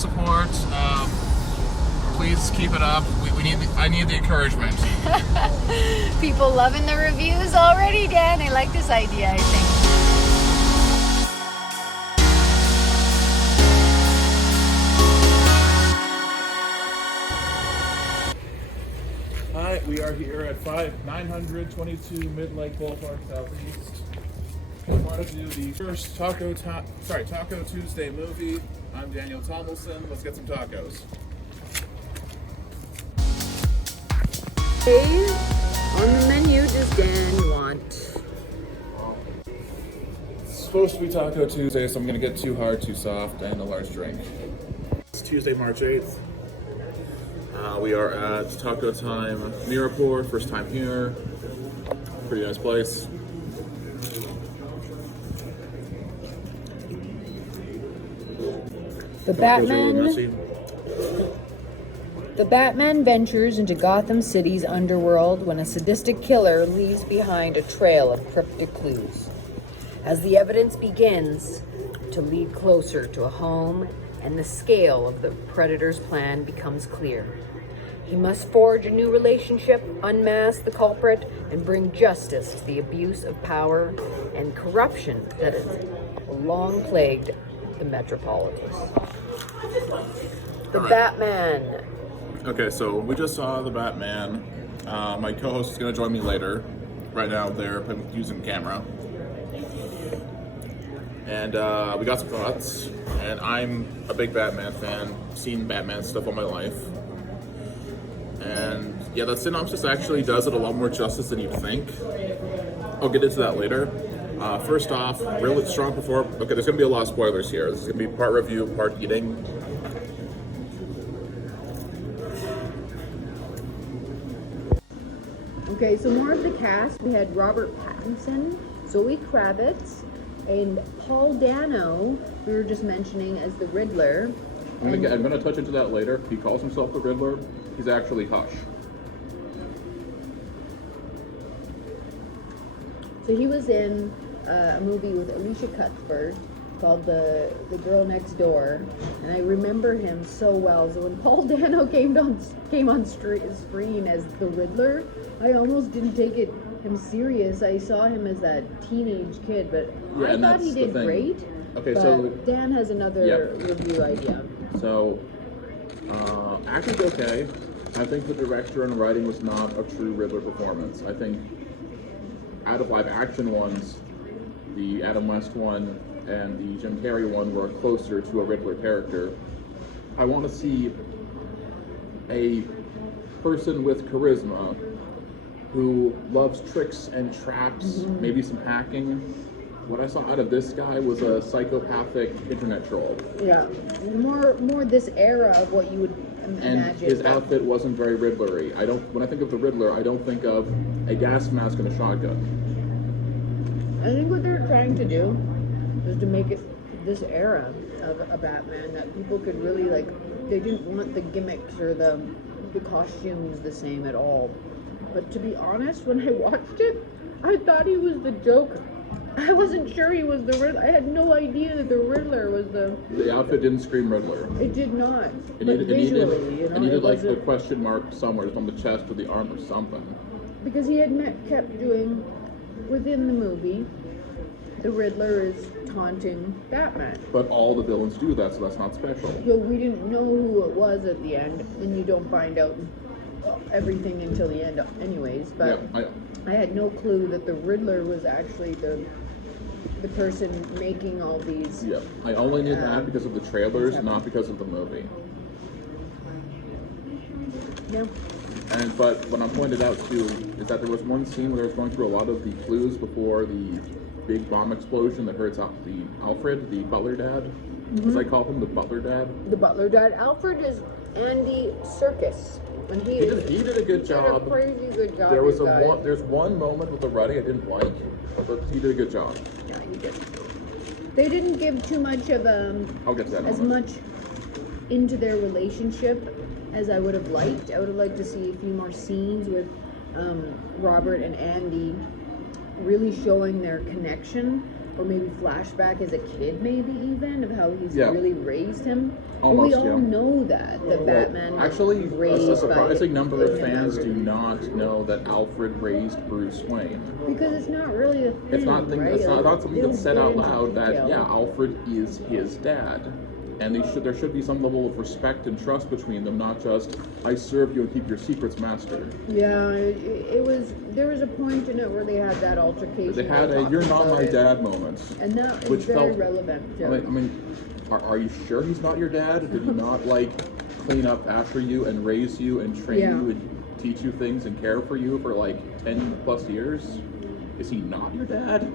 support. Please keep it up. I need the encouragement. People loving the reviews already, Dan. They like this idea, I think. Hi, we are here at 922 Mid-Lake Boulevard, Southeast. We want to do the first Taco Tuesday movie. I'm Daniel Tomlinson. Let's get some tacos. Hey, on the menu does Dan want? It's supposed to be Taco Tuesday, so I'm going to get too hard, too soft, and a large drink. It's Tuesday, March 8th. We are at Taco Time Mirapur, first time here. Pretty nice place. The Batman ventures into Gotham City's underworld when a sadistic killer leaves behind a trail of cryptic clues. As the evidence begins to lead closer to a home and the scale of the Predator's plan becomes clear. He must forge a new relationship, unmask the culprit, and bring justice to the abuse of power and corruption that has long plagued the metropolis. The Batman. Okay, so we just saw the Batman. My co-host is going to join me later. Right now they're using the camera. And we got some thoughts. And I'm a big Batman fan. Seen Batman stuff all my life. And yeah, the synopsis actually does it a lot more justice than you'd think. I'll get into that later. First off, really strong performance. Okay, there's going to be a lot of spoilers here. This is going to be part review, part eating. Okay, so more of the cast. We had Robert Pattinson, Zoe Kravitz, and Paul Dano, we were just mentioning, as the Riddler. I'm going to touch into that later. He calls himself the Riddler. He's actually Hush. So he was in a movie with Alicia Cuthbert called The Girl Next Door, and I remember him so well. So when Paul Dano came on screen as the Riddler, I almost didn't take him serious. I saw him as that teenage kid, but yeah, I thought he did great. Okay, but so Dan has another review idea. So, acting's okay. I think the director and writing was not a true Riddler performance. I think out of live action ones, the Adam West one and the Jim Carrey one were closer to a Riddler character. I want to see a person with charisma who loves tricks and traps, maybe some hacking. What I saw out of this guy was a psychopathic internet troll. Yeah, more this era of what you would imagine. And his outfit wasn't very Riddler-y. When I think of the Riddler, I don't think of a gas mask and a shotgun. I think what they're trying to do is to make it this era of a Batman that people could really like. They didn't want the gimmicks or the costumes the same at all. But to be honest, when I watched it, I thought he was the Joker. I wasn't sure he was the Riddler. I had no idea that the Riddler was the... The outfit didn't scream Riddler. It did not. It needed like the question mark somewhere, just on the chest or the arm or something. Because he had kept doing, within the movie, the Riddler is taunting Batman. But all the villains do that, so that's not special. So we didn't know who it was at the end, and you don't find out everything until the end anyways. But yeah, I had no clue that the Riddler was actually the person making all these. Yeah, I only knew that because of the trailers, not because of the movie. Yeah. But what I pointed out too is that there was one scene where I was going through a lot of the clues before the big bomb explosion that hurts out the Alfred, the butler dad. As I call him, the butler dad. The butler dad. Alfred is Andy Serkis. And he did a good job. Did a crazy good job. There's one moment with the writing I didn't like, but he did a good job. Yeah, he did. They didn't give too much of I'll get to that as much into their relationship as I would have liked. I would have liked to see a few more scenes with Robert and Andy really showing their connection. or maybe flashback as a kid, maybe even of how he's Yeah. really raised him. Almost, but we all yeah. know that Batman was Actually, raised a surprising by number of him fans do already. not know that Alfred raised Bruce Wayne. Because it's not really a thing, It's not right? it's not Like, something they that's don't said get out into loud that detail. Alfred is his dad, and there should be some level of respect and trust between them, not just I serve you and keep your secrets, master. Yeah, there was a point in it where they had that altercation. They had a "you're not my dad" moment, and that is which very felt relevant. I mean, are you sure he's not your dad? Did he not like clean up after you and raise you and train you and teach you things and care for you for like 10 plus years? Is he not your dad?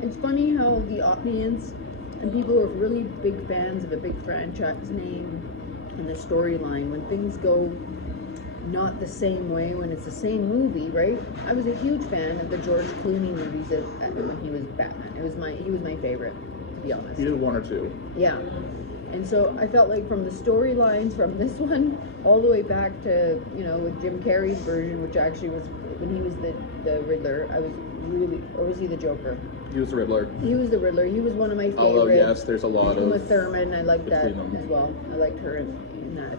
It's funny how the audience and people who are really big fans of a big franchise name and the storyline, when things go not the same way, when it's the same movie, right? I was a huge fan of the George Clooney movies when he was Batman. He was my favorite, to be honest. He did one or two. Yeah. And so I felt like from the storylines from this one all the way back to, with Jim Carrey's version, which actually was when he was the Riddler, I was really, or was he the Joker? He was the Riddler. He was the Riddler. He was one of my favorites. Although, yes, there's a lot of Uma Thurman, I liked that them. as well. I liked her in that.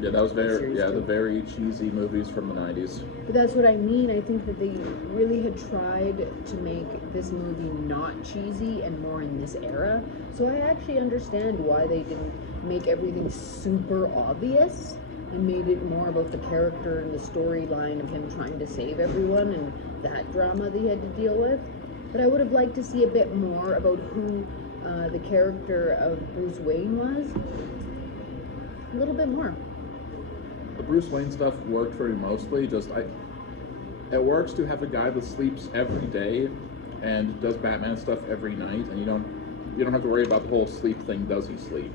Yeah, that was the too. very cheesy movies from the 90s. But that's what I mean. I think that they really had tried to make this movie not cheesy and more in this era. So I actually understand why they didn't make everything super obvious and made it more about the character and the storyline of him trying to save everyone and that drama that he had to deal with. But I would have liked to see a bit more about who the character of Bruce Wayne was. A little bit more. The Bruce Wayne stuff worked for me mostly. It works to have a guy that sleeps every day and does Batman stuff every night, and you don't have to worry about the whole sleep thing. Does he sleep?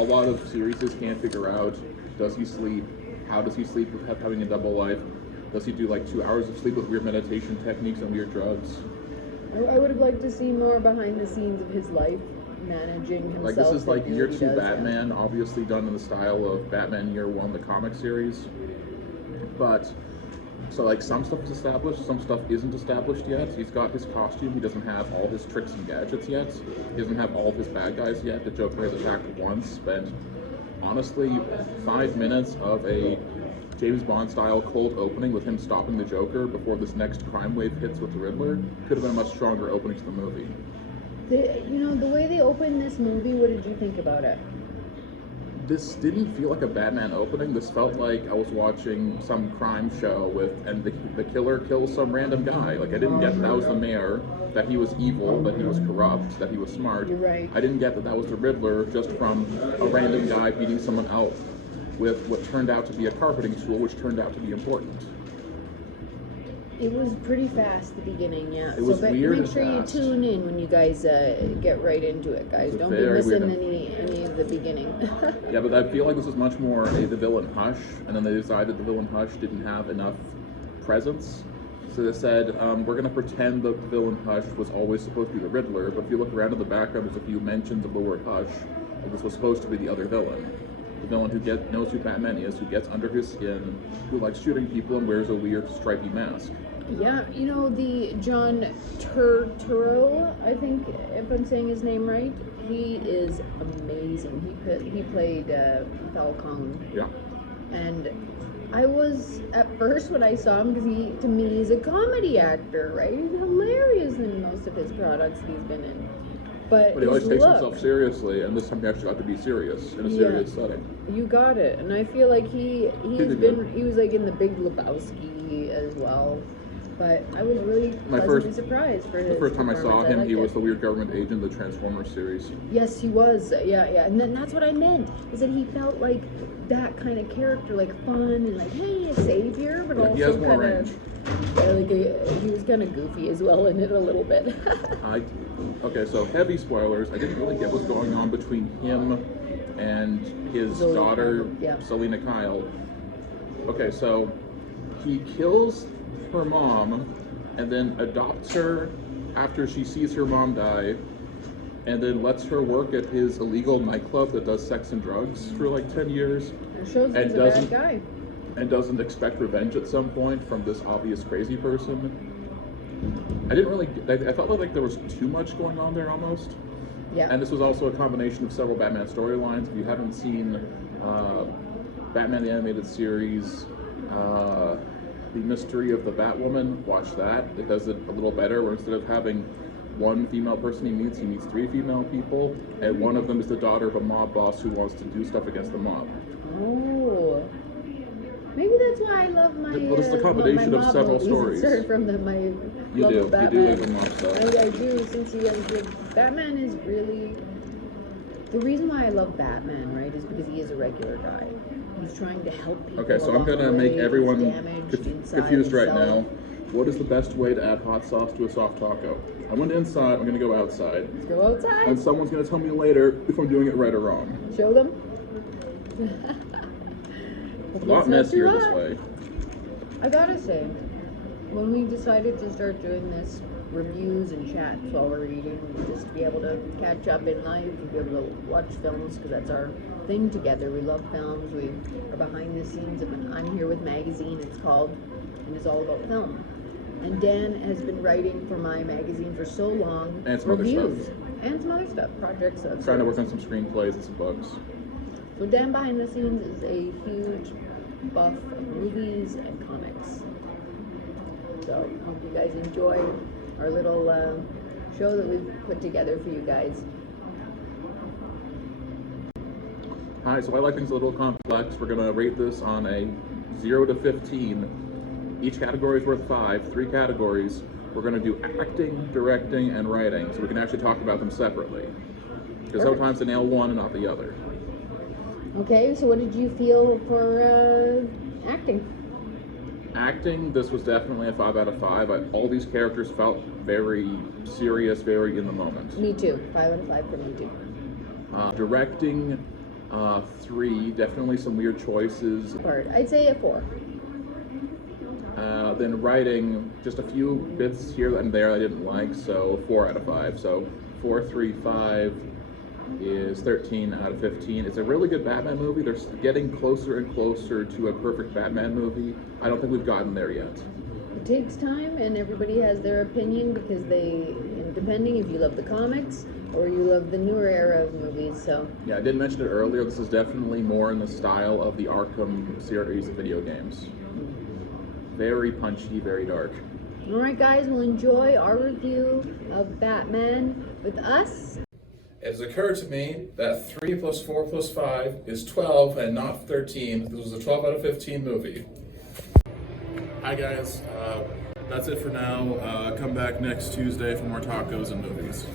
A lot of series can't figure out, does he sleep? How does he sleep without having a double life? Does he do like 2 hours of sleep with weird meditation techniques and weird drugs? I would have liked to see more behind the scenes of his life, managing himself. Like, this is like year 2 does, Batman, obviously done in the style of Batman Year 1, the comic series. But, so like some stuff is established, some stuff isn't established yet. He's got his costume, he doesn't have all his tricks and gadgets yet. He doesn't have all of his bad guys yet. The Joker has attacked once, spent, honestly, 5 minutes of a James Bond-style cold opening with him stopping the Joker before this next crime wave hits with the Riddler. Could have been a much stronger opening to the movie. The way they opened this movie, what did you think about it? This didn't feel like a Batman opening. This felt like I was watching some crime show and the killer kills some random guy. Like, I didn't get that was the mayor, that he was evil, that he was corrupt, that he was smart. You're right. I didn't get that was the Riddler just from a random guy beating someone out with what turned out to be a carpeting tool, which turned out to be important. It was pretty fast at the beginning, yeah. It was weird make sure and fast. you tune in when you guys get right into it, guys. Don't be missing any of the beginning. Yeah, but I feel like this was much more the villain Hush, and then they decided the villain Hush didn't have enough presence. So they said, we're going to pretend that the villain Hush was always supposed to be the Riddler, but if you look around in the background, there's a few mentions of the word Hush, and this was supposed to be the other villain. The villain who knows who Batman is, who gets under his skin, who likes shooting people and wears a weird stripy mask. Yeah, the John Turturro, I think, if I'm saying his name right, he is amazing. He played Falcone. Yeah. And I was, at first when I saw him, because to me, he's a comedy actor, right? He's hilarious in most of his products that he's been in. But he always takes himself seriously, and this time he actually got to be serious in a serious setting. You got it, and I feel like he was like in The Big Lebowski as well. But I was really pleasantly surprised for his The first time I saw him, he was it. the weird government agent in the Transformers series. Yes, he was. Yeah. And then that's what I meant, is that he felt like that kind of character, like fun and like, hey, a savior, but also he has more range. He was kind of goofy as well in it a little bit. Okay, so heavy spoilers. I didn't really get what's going on between him and his daughter, Selena Kyle. Okay, so he kills her mom and then adopts her after she sees her mom die, and then lets her work at his illegal nightclub that does sex and drugs for like 10 years. It shows he's a bad guy. And doesn't expect revenge at some point from this obvious crazy person. I didn't really. I felt like there was too much going on there almost. Yeah. And this was also a combination of several Batman storylines. If you haven't seen Batman the Animated Series, The Mystery of the Batwoman, watch that. It does it a little better, where instead of having one female person he meets 3 female people, and one of them is the daughter of a mob boss who wants to do stuff against the mob. Oh. Maybe that's why I love my. Well, it's the combination of several stories. It started from my You love do. of Batman. You do like the mob stuff. I do, since he has good. Batman is really. The reason why I love Batman, right, is because he is a regular guy. He's trying to help people. Okay, so I'm gonna make everyone confused right now. What is the best way to add hot sauce to a soft taco? I went inside. I'm gonna go outside. Let's go outside. And someone's gonna tell me later if I'm doing it right or wrong. Show them. It's a lot messier this way. I gotta say, when we decided to start doing this reviews and chats while we're eating, just to be able to catch up in life, to be able to watch films, because that's our thing together. We love films. We are behind the scenes of an I'm Here With magazine, it's called, and it's all about film. And Dan has been writing for my magazine for so long. And some other reviews. stuff. And some other stuff, projects. Trying to work on some screenplays and some books. So Dan behind the scenes is a huge buff of movies and comics. So hope you guys enjoy our little show that we've put together for you guys. Hi, so I like things a little complex. We're gonna rate this on a 0 to 15. Each category is worth 5, 3 categories. We're gonna do acting, directing, and writing, so we can actually talk about them separately. Because sometimes they nail one and not the other. Okay, so what did you feel for acting? Acting, this was definitely a 5 out of 5. All these characters felt very serious, very in the moment. Me too. 5 out of 5 for me too. Directing, 3. Definitely some weird choices. I'd say a 4. Then writing, just a few bits here and there I didn't like, so 4 out of 5. So 4, 3, 5 is 13 out of 15. It's a really good Batman movie. They're getting closer and closer to a perfect Batman movie. I don't think we've gotten there yet. It takes time, and everybody has their opinion, because depending if you love the comics or you love the newer era of movies, so. Yeah, I did mention it earlier. This is definitely more in the style of the Arkham series of video games. Very punchy, very dark. All right, guys, we'll enjoy our review of Batman with us. It has occurred to me that 3 plus 4 plus 5 is 12 and not 13. This was a 12 out of 15 movie. Hi guys, that's it for now. Come back next Tuesday for more tacos and movies.